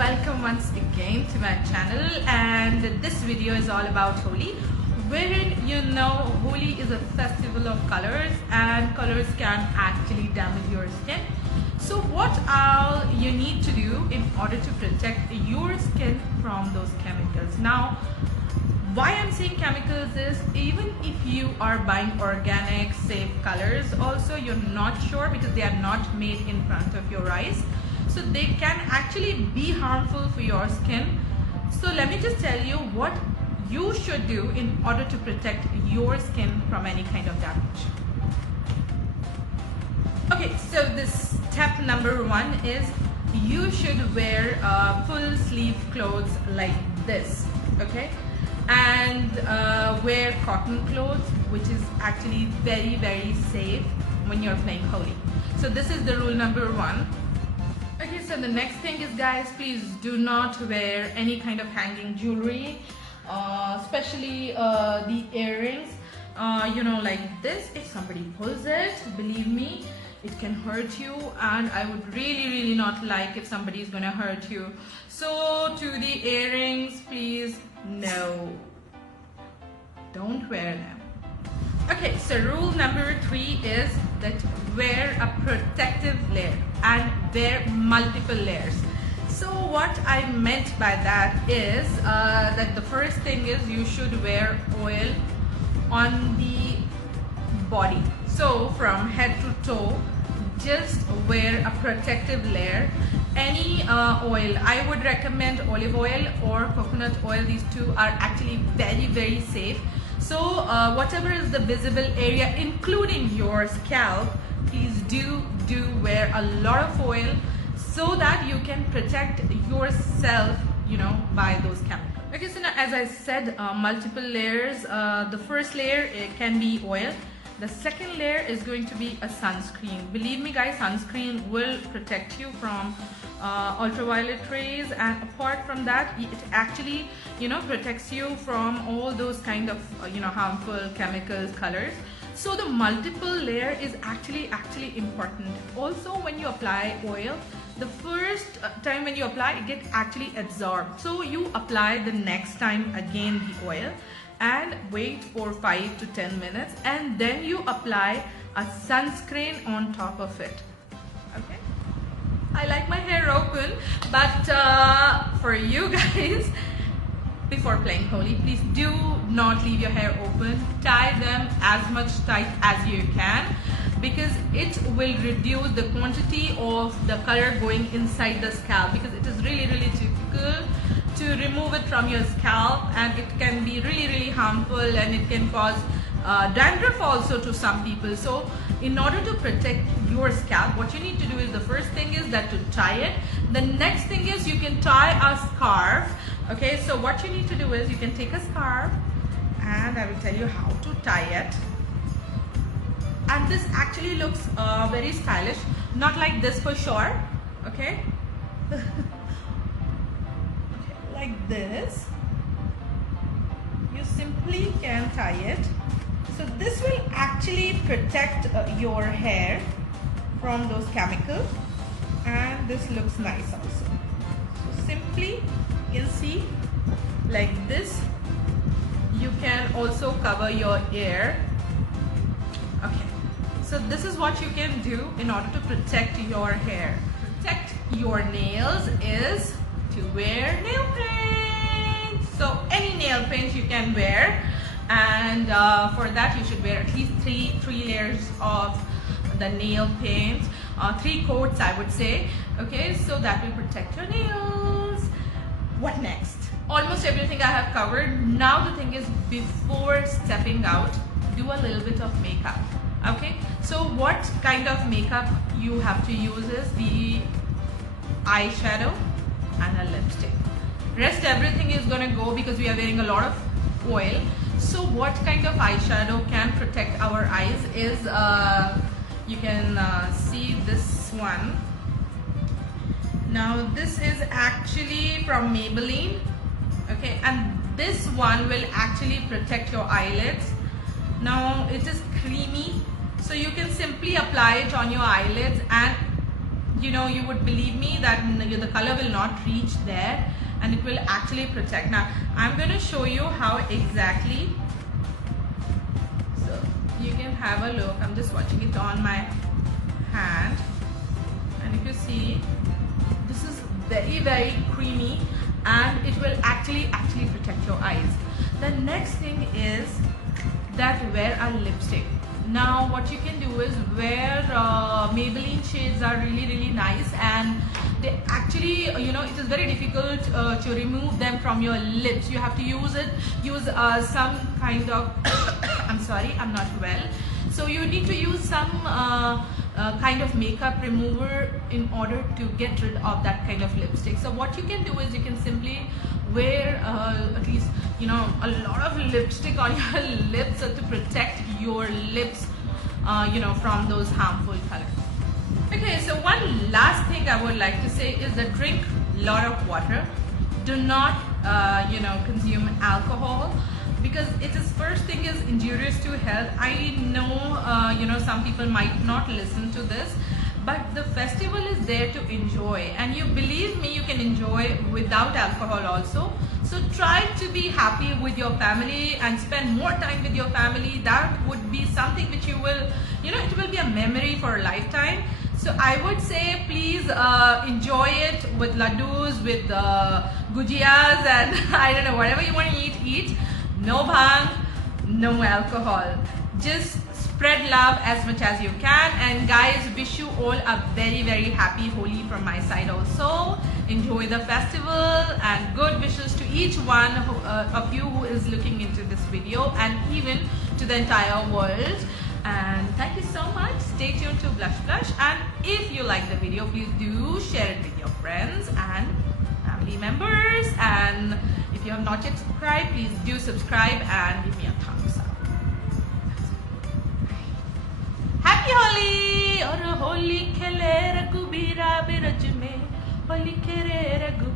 welcome once again to my channel, and this video is all about Holi, wherein Holi is a festival of colors and colors can actually damage your skin. So what all you need to do in order to protect your skin from those chemicals. Now why I'm saying chemicals is, even if you are buying organic safe colors also, you're not sure because they are not made in front of your eyes, so they can actually be harmful for your skin. So let me just tell you what you should do in order to protect your skin from any kind of damage. Okay, so this step number one is you should wear full sleeve clothes like this, okay, and wear cotton clothes, which is actually very safe when you're playing Holi. So this is the rule number one. Okay, so the next thing is, guys, please do not wear any kind of hanging jewelry, especially the earrings, like this. If somebody pulls it, believe me, it can hurt you, and I would really not like if somebody is gonna hurt you. So to the earrings, please, no, don't wear them. Okay, so rule number 3 is that wear a protective layer and wear multiple layers. So what I meant by that is that the first thing is you should wear oil on the body. So from head to toe, just wear a protective layer. Any oil, I would recommend olive oil or coconut oil. These two are actually very safe. So whatever is the visible area, including your scalp, please do wear a lot of oil so that you can protect yourself, by those chemicals. Okay, so now, as I said, multiple layers. The first layer, it can be oil. The second layer is going to be a sunscreen. Believe me, guys, sunscreen will protect you from ultraviolet rays, and apart from that, it actually protects you from all those kind of harmful chemicals, colors. So the multiple layer is actually important. Also, when you apply oil, the first time when you apply, it gets actually absorbed. So you apply the next time again the oil and wait for 5 to 10 minutes, and then you apply a sunscreen on top of it. Okay, I like my hair open, but for you guys, before playing Holi, please do not leave your hair open. Tie them as much tight as you can, because it will reduce the quantity of the color going inside the scalp, because it is really difficult to remove it from your scalp, and it can be really harmful, and it can cause dandruff also to some people. So in order to protect your scalp, what you need to do is, the first thing is that to tie it. The next thing is you can tie a scarf. Okay, so what you need to do is you can take a scarf, and I will tell you how to tie it. And this actually looks very stylish, not like this for sure. Okay, like this, you simply can tie it. So this will actually protect your hair from those chemicals, and this looks nice also. So simply, you can see, like this. You can also cover your ear. Okay, so this is what you can do in order to protect your hair. Protect your nails is to wear nail paint. So any nail paint you can wear, and for that you should wear at least three layers of the nail paint, 3 coats I would say. Okay, so that will protect your nails. What next? Almost everything I have covered. Now the thing is, before stepping out, do a little bit of makeup. Okay, so what kind of makeup you have to use is the eyeshadow and a lipstick. Rest everything is gonna go because we are wearing a lot of oil. So what kind of eyeshadow can protect our eyes is, you can see this one. Now this is actually from Maybelline. Okay, and this one will actually protect your eyelids. Now it is creamy, so you can simply apply it on your eyelids and you know, you would believe me that the color will not reach there, and it will actually protect. Now I'm going to show you how exactly. So you can have a look. I'm just watching it on my hand, and if you see, this is very creamy, and it will actually protect your eyes. The next thing is that wear a lipstick. Now what you can do is wear Maybelline shades are really nice, and they actually, you know, it is very difficult to remove them from your lips. You have to use some kind of I'm sorry, I'm not well, so you need to use some kind of makeup remover in order to get rid of that kind of lipstick. So what you can do is you can simply wear at least, you know, a lot of lipstick on your lips to protect your lips, you know, from those harmful colors. Okay, so one last thing I would like to say is that drink a lot of water. Do not, you know, consume alcohol, because it is, first thing is injurious to health. I know, you know, some people might not listen to this, but the festival is there to enjoy, and you believe me, you can enjoy without alcohol also. So try to be happy with your family and spend more time with your family. That would be something which you will, you know, it will be a memory for a lifetime. So I would say please enjoy it with laddus, with gujiyas, and I don't know, whatever you want to eat. No bhang, no alcohol. Just spread love as much as you can. And guys, wish you all a very happy Holi from my side also. Enjoy the festival, and good wishes to each one of you who is looking into this video, and even to the entire world. And thank you so much. Stay tuned to Blush. And if you like the video, please do share it with your friends and family members. And if you have not yet subscribed, please do subscribe and give me a thumbs up. Happy Holi! और होली खेले रघुबीरा बिरज में, होली खेले रघु